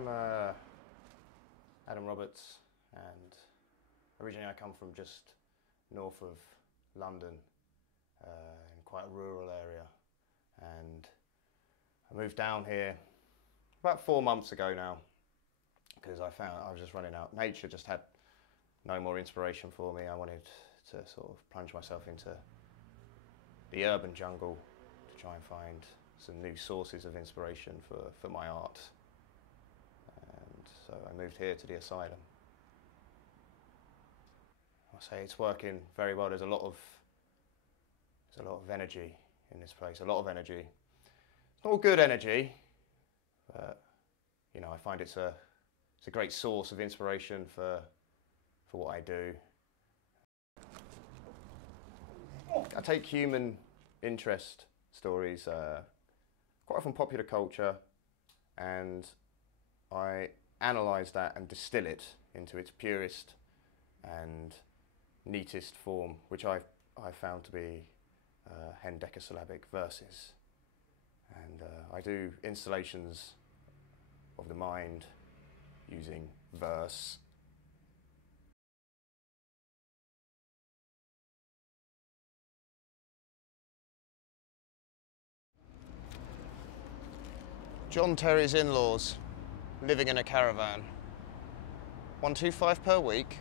I'm Adam Roberts, and originally I come from just north of London, in quite a rural area, and I moved down here about 4 months ago now because I found I was just running out. Nature just had no more inspiration for me. I wanted to sort of plunge myself into the urban jungle to try and find some new sources of inspiration for my art. And so I moved here to the asylum. I say it's working very well. There's a lot of energy in this place, a lot of energy. It's not all good energy, but you know, I find it's a great source of inspiration for what I do. I take human interest stories quite from popular culture, and I analyse that and distill it into its purest and neatest form, which I found to be hendecasyllabic verses. And I do installations of the mind using verse. John Terry's in-laws, living in a caravan. 125 per week.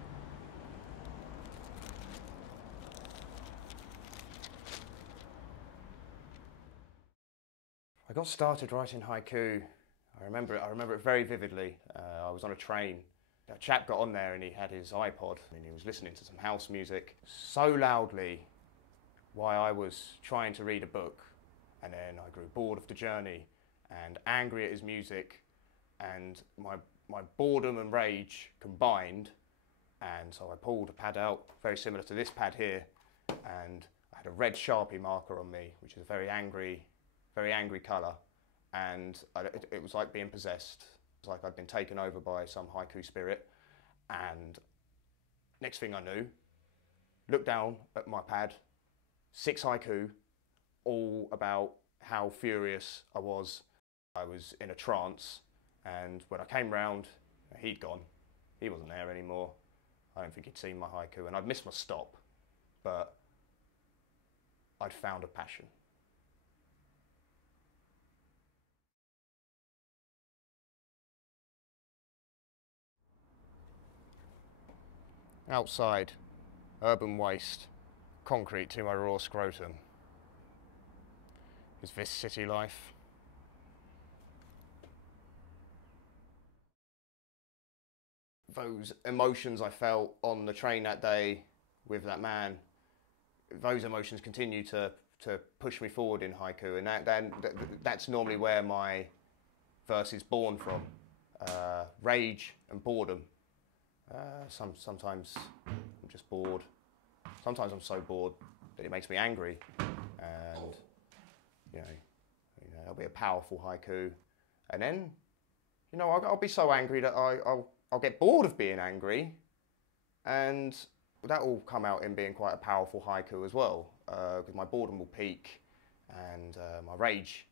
I got started writing haiku. I remember it very vividly. I was on a train. A chap got on there and he had his iPod and he was listening to some house music so loudly while I was trying to read a book, and then I grew bored of the journey and angry at his music, and my boredom and rage combined, and so I pulled a pad out very similar to this pad here, and I had a red Sharpie marker on me, which is a very angry colour, and it was like being possessed. It was like I'd been taken over by some haiku spirit, and next thing I knew, looked down at my pad, 6 haiku, all about how furious I was. I was in a trance, and when I came round, he'd gone. He wasn't there anymore. I don't think he'd seen my haiku, and I'd missed my stop, but I'd found a passion. Outside, urban waste, concrete to my raw scrotum. Is this city life? Those emotions I felt on the train that day with that man, those emotions continue to push me forward in haiku, and that's normally where my verse is born from. Rage and boredom. Sometimes I'm just bored. Sometimes I'm so bored that it makes me angry, and you know, it'll be a powerful haiku, and then you know I'll be so angry that I'll get bored of being angry, and that will come out in being quite a powerful haiku as well, because my boredom will peak, and my rage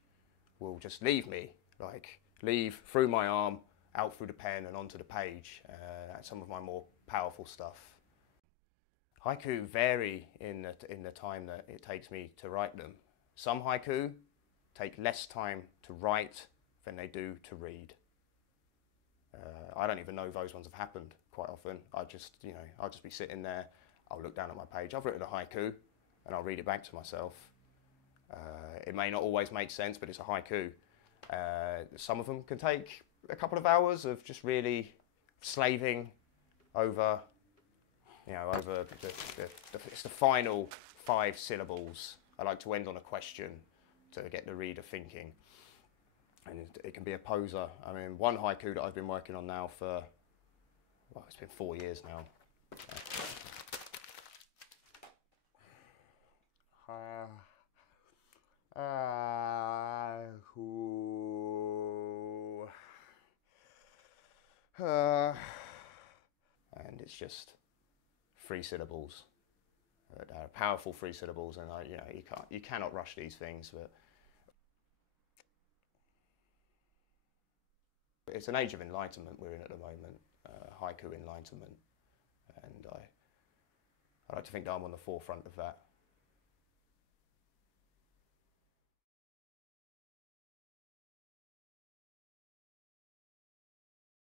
will just leave me, like leave through my arm, out through the pen and onto the page. That's some of my more powerful stuff. Haiku vary in the time that it takes me to write them. Some haiku take less time to write than they do to read. I don't even know those ones have happened quite often. I'll just be sitting there, I'll look down at my page, I've written a haiku, and I'll read it back to myself. It may not always make sense, but it's a haiku. Some of them can take a couple of hours of just really slaving over, it's the final 5 syllables. I like to end on a question to get the reader thinking. And it can be a poser. I mean, one haiku that I've been working on now for, well, it's been 4 years now. And it's just 3 syllables. They're powerful 3 syllables, and you cannot rush these things. But it's an age of enlightenment we're in at the moment, haiku enlightenment, and I like to think that I'm on the forefront of that.